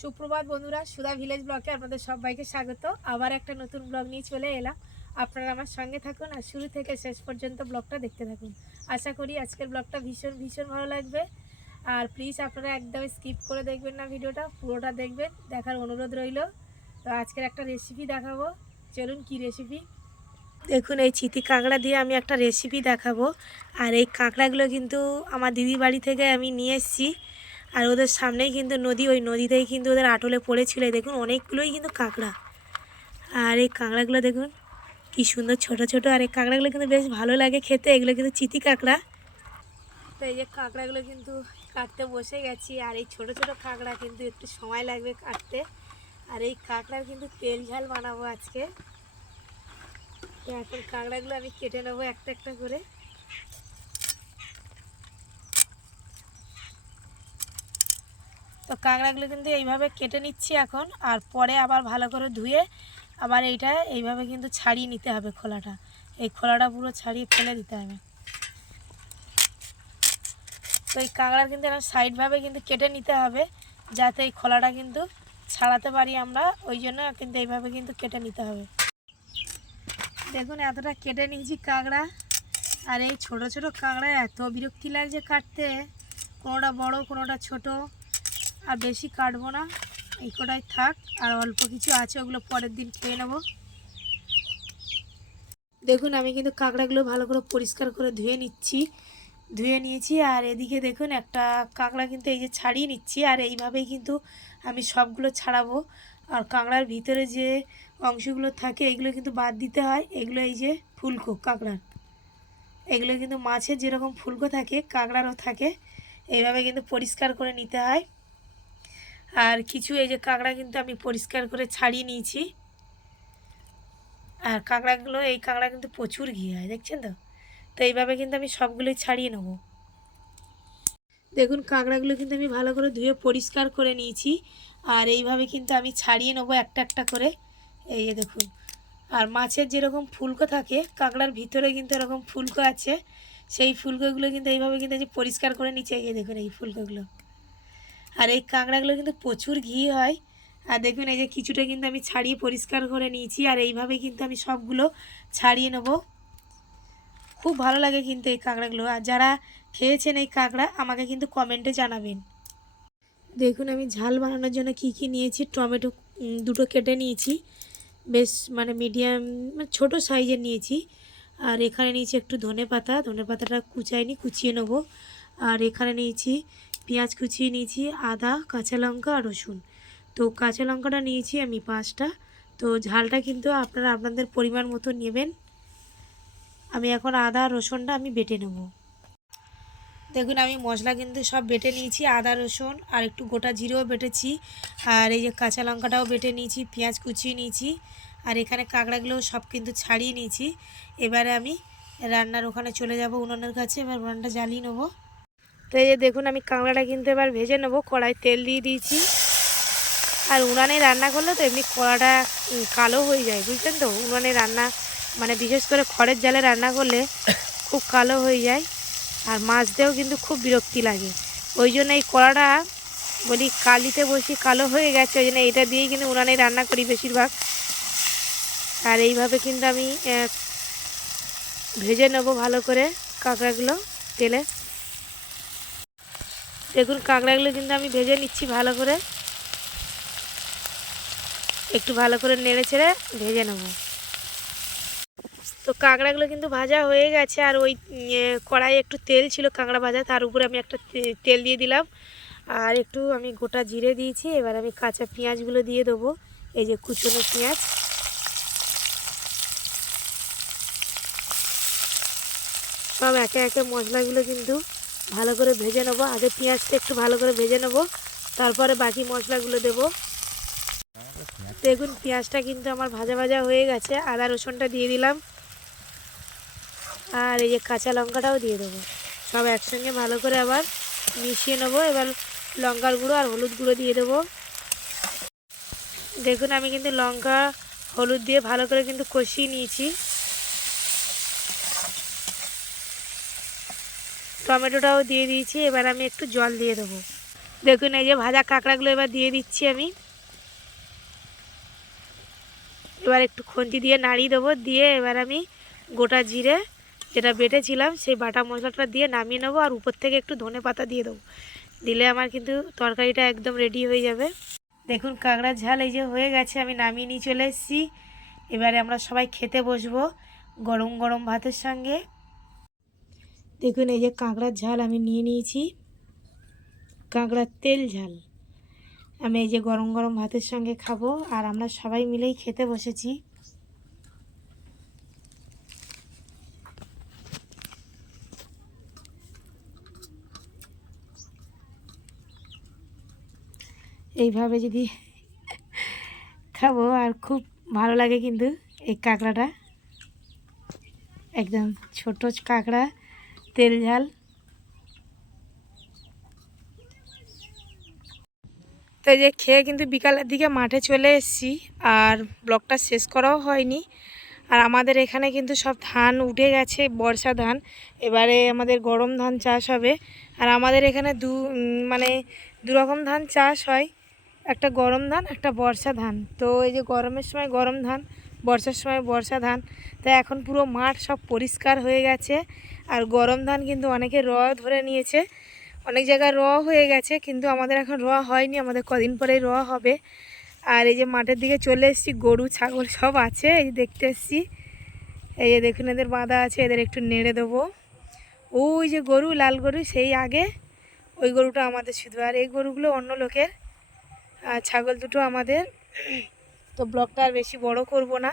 সুপ্রভাত বন্ধুরা, সুধা ভিলেজ ব্লকে আপনাদের সবাইকে স্বাগত। আবার একটা নতুন ব্লগ নিয়ে চলে এলাম। আপনারা আমার সঙ্গে থাকুন আর শুরু থেকে শেষ পর্যন্ত ব্লগটা দেখতে থাকুন। আশা করি আজকের ব্লগটা ভীষণ ভীষণ ভালো লাগবে। আর প্লিজ আপনারা একদম স্কিপ করে দেখবেন না ভিডিওটা, পুরোটা দেখবেন, দেখার অনুরোধ রইল। তো আজকের একটা রেসিপি দেখাবো। চলুন কি রেসিপি দেখুন, এই চিতি কাঁকড়া দিয়ে আমি একটা রেসিপি দেখাবো। আর এই কাঁকড়াগুলো কিন্তু আমার দিদি বাড়ি থেকে আমি নিয়ে এসেছি। আর ওদের সামনেই কিন্তু নদী, ওই নদীতেই কিন্তু ওদের আটলে পড়েছিল। দেখুন, অনেকগুলোই কিন্তু কাঁকড়া। আর এই কাঁকড়াগুলো দেখুন, কি সুন্দর ছোট ছোট। আর এই কাঁকড়াগুলো কিন্তু বেশ ভালো লাগে খেতে। এগুলো কিন্তু চিতি কাঁকড়া। তো এই যে কাঁকড়াগুলো কিন্তু কাটতে বসে গেছি। আর এই ছোট ছোট কাঁকড়া কিন্তু একটু সময় লাগবে কাটতে। আর এই কাঁকড়ার কিন্তু তেল ঝাল বানাবো আজকে। তো এখন কাঁকড়াগুলো আমি কেটে নেব একটা একটা করে। তো কাঁকড়াগুলো কিন্তু এইভাবে কেটে নিচ্ছি এখন, আর পরে আবার ভালো করে ধুয়ে আবার এইটা এইভাবে কিন্তু ছাড়িয়ে নিতে হবে খোলাটা। এই খোলাটা পুরো ছাড়িয়ে ফেলে দিতে হবে। তো এই কাঁকড়ার কিন্তু এরকম সাইডভাবে কিন্তু কেটে নিতে হবে, যাতে এই খোলাটা কিন্তু ছাড়াতে পারি আমরা, ওই জন্য কিন্তু এইভাবে কিন্তু কেটে নিতে হবে। দেখুন এতটা কেটে নিয়েছি কাঁকড়া, আর এই ছোট ছোট কাঁকড়া এত বিরক্তি লাগছে কাটতে, কোনোটা বড়, কোনোটা ছোট। আর বেশি কাটবো না, এই কটাই থাক, আর অল্প কিছু আছে, ওগুলো পরের দিন খেয়ে নেব। দেখুন, আমি কিন্তু কাঁকড়াগুলো ভালো করে পরিষ্কার করে ধুয়ে নিচ্ছি, ধুয়ে নিয়েছি, আর এদিকে দেখুন, একটা কাঁকড়া কিন্তু এই যে ছাড়িয়ে নিচ্ছি, আর এইভাবেই কিন্তু আমি সবগুলো ছাড়াবো। আর কাঁকড়ার ভিতরে যে অংশগুলো থাকে, এগুলো কিন্তু বাদ দিতে হয়, এগুলো এই যে ফুলকো কাঁকড়ার। এগুলো কিন্তু মাছের যেরকম ফুলকো থাকে, কাঁকড়ারও থাকে, এইভাবে কিন্তু পরিষ্কার করে নিতে হয়। আর কিছু এই যে কাঁকড়া কিন্তু আমি পরিষ্কার করে ছাড়িয়ে নিয়েছি। আর কাঁকড়াগুলো, এই কাঁকড়া কিন্তু প্রচুর ঘি হয়, দেখছেন তো? তো এইভাবে কিন্তু আমি সবগুলোই ছাড়িয়ে নেব। দেখুন, কাঁকড়াগুলো কিন্তু আমি ভালো করে ধুয়ে পরিষ্কার করে নিয়েছি। আর এইভাবে কিন্তু আমি ছাড়িয়ে নেব একটা একটা করে। এই যে দেখুন, আর মাছের যেরকম ফুলকো থাকে, কাঁকড়ার ভিতরে কিন্তু এরকম ফুলকো আছে। সেই ফুলকোগুলো কিন্তু এইভাবে কিন্তু পরিষ্কার করে নিচে এই দেখুন এই ফুলকোগুলো। আর এই কাঁকড়াগুলো কিন্তু প্রচুর ঘি হয়। আর দেখুন, এই যে কিছুটা কিন্তু আমি ছাড়িয়ে পরিষ্কার করে নিয়েছি, আর এইভাবে কিন্তু আমি সবগুলো ছাড়িয়ে নেব। খুব ভালো লাগে কিন্তু এই কাঁকড়াগুলো। আর যারা খেয়েছেন এই কাঁকড়া, আমাকে কিন্তু কমেন্টে জানাবেন। দেখুন, আমি ঝাল বানানোর জন্য কি কি নিয়েছি, টমেটো দুটো কেটে নিয়েছি। বেশ মানে মিডিয়াম মানে ছোটো সাইজের নিয়েছি। আর এখানে নিয়েছি একটু ধনে পাতা ধনে পাতাটা কুচাইনি, কুচিয়ে নেব। আর এখানে নিয়েছি পেঁয়াজ কুচিয়ে নিয়েছি, আদা, কাঁচা লঙ্কা আর রসুন। তো কাঁচা লঙ্কাটা নিয়েছি আমি পাঁচটা। তো ঝালটা কিন্তু আপনারা আপনাদের পরিমাণ মতো নেবেন। আমি এখন আদা রসুনটা আমি বেটে নেব। দেখুন, আমি মশলা কিন্তু সব বেটে নিয়েছি, আদা, রসুন আর একটু গোটা জিরেও বেটেছি। আর এই যে কাঁচা লঙ্কাটাও বেটে নিয়েছি, পেঁয়াজ কুচিয়ে নিয়েছি। আর এখানে কাঁকড়াগুলোও সব কিন্তু ছাড়িয়ে নিয়েছি। এবারে আমি রান্নার ওখানে চলে যাব উনুনের কাছে, এবার উনুনটা জ্বালিয়ে নেব। তো এই যে দেখুন, আমি কাঁকড়াটা কিন্তু এবার ভেজে নেব। কড়াই তেল দিয়ে দিয়েছি। আর উনানে রান্না করলে তো এমনি কড়াটা কালো হয়ে যায়, বুঝলেন তো? উনানে রান্না মানে বিশেষ করে খড়ের জালে রান্না করলে খুব কালো হয়ে যায়। আর মাছ দিয়েও কিন্তু খুব বিরক্তি লাগে। ওই জন্য এই কড়াটা বলি কালিতে বসি কালো হয়ে গেছে, ওই জন্য এটা দিয়েই কিন্তু উনানে রান্না করি বেশিরভাগ। আর এইভাবে কিন্তু আমি ভেজে নেব ভালো করে কাঁকড়াগুলো তেলে। দেখুন কাঁকড়াগুলো কিন্তু আমি ভেজে নিচ্ছি ভালো করে। একটু ভালো করে নেড়ে ছেড়ে ভেজে নেব। তো কাঁকড়াগুলো কিন্তু ভাজা হয়ে গেছে আর ওই উম, কড়াইয়ে একটু তেল ছিল কাঁকড়া ভাজা তার উপরে আমি একটা তেল দিয়ে দিলাম। আর একটু আমি গোটা জিরে দিয়েছি এবার আমি কাঁচা পেঁয়াজগুলো দিয়ে দেবো এই যে কুচনো পেঁয়াজ। সব একে একে মশলাগুলো কিন্তু ভালো করে ভেজে নেব। আগে পেঁয়াজটা একটু ভালো করে ভেজে নেব। তারপরে বাকি মশলাগুলো দেবো। দেখুন, পেঁয়াজটা কিন্তু আমার ভাজা ভাজা হয়ে গেছে। আদা রসুনটা দিয়ে দিলাম। আর এই যে কাঁচা লঙ্কাটাও দিয়ে দেবো। সব একসঙ্গে ভালো করে আবার মিশিয়ে নেব। এবার লঙ্কার গুঁড়ো আর হলুদ গুঁড়ো দিয়ে দেবো। দেখুন, আমি কিন্তু লঙ্কা, হলুদ দিয়ে ভালো করে কিন্তু কষিয়ে নিয়েছি। টমেটোটাও দিয়ে দিয়েছি, এবার আমি একটু জল দিয়ে দেবো। দেখুন, এই যে ভাজা কাঁকড়াগুলো এবার দিয়ে দিচ্ছি আমি। এবার একটু খন্তি দিয়ে নাড়িয়ে দেবো, দিয়ে এবার আমি গোটা জিরে যেটা বেটেছিলাম, সেই বাটা মশলাটা দিয়ে নামিয়ে নেব, আর উপর থেকে একটু ধনে পাতা দিয়ে দেবো। দিলে আমার কিন্তু তরকারিটা একদম রেডি হয়ে যাবে। দেখুন, কাঁকড়ার ঝাল এই যে হয়ে গেছে, আমি নামিয়ে নিয়ে চলে এসেছি। এবারে আমরা সবাই খেতে বসবো গরম গরম ভাতের সঙ্গে। দেখুন, এই যে কাঁকড়ার ঝাল আমি নিয়ে নিয়েছি। কাঁকড়ার তেল ঝাল। আমি এই যে গরম গরম ভাতের সঙ্গে খাব আর আমরা সবাই মিলেই খেতে বসেছি। এইভাবে যদি খাব আর খুব ভালো লাগে কিন্তু এই কাঁকড়াটা। একদম ছোট কাঁকড়া। তেল, ঝাল। তো যে খেয়ে কিন্তু বিকালের দিকে মাঠে চলে এসেছি, আর ব্লগটা শেষ করাও হয়নি। আর আমাদের এখানে কিন্তু সব ধান উঠে গেছে, বর্ষা ধান। এবারে আমাদের গরম ধান চাষ হবে। আর আমাদের এখানে দু মানে দু রকম ধান চাষ হয়। একটা গরম ধান, একটা বর্ষা ধান। তো এই যে গরমের সময় গরম ধান, বর্ষার সময় বর্ষা ধান। তাই এখন পুরো মাঠ সব পরিষ্কার হয়ে গেছে। আর গরম ধান কিন্তু অনেকে র ধরে নিয়েছে। অনেক জায়গায় র হয়ে গেছে, কিন্তু আমাদের এখন র হয়নি, আমাদের কদিন পরেই র হবে। আর এই যে মাঠের দিকে চলে এসেছি, গরু, ছাগল সব আছে, এই দেখতে এসছি। এই যে দেখুন, এদের বাঁধা আছে, এদের একটু নেড়ে দেবো। ওই যে গরু, লাল গরু, সেই আগে। ওই গরুটা আমাদের শুধু, আর এই গরুগুলো অন্য লোকের। আর ছাগল দুটো আমাদের। তো ব্লগটা আর বেশি বড় করব না।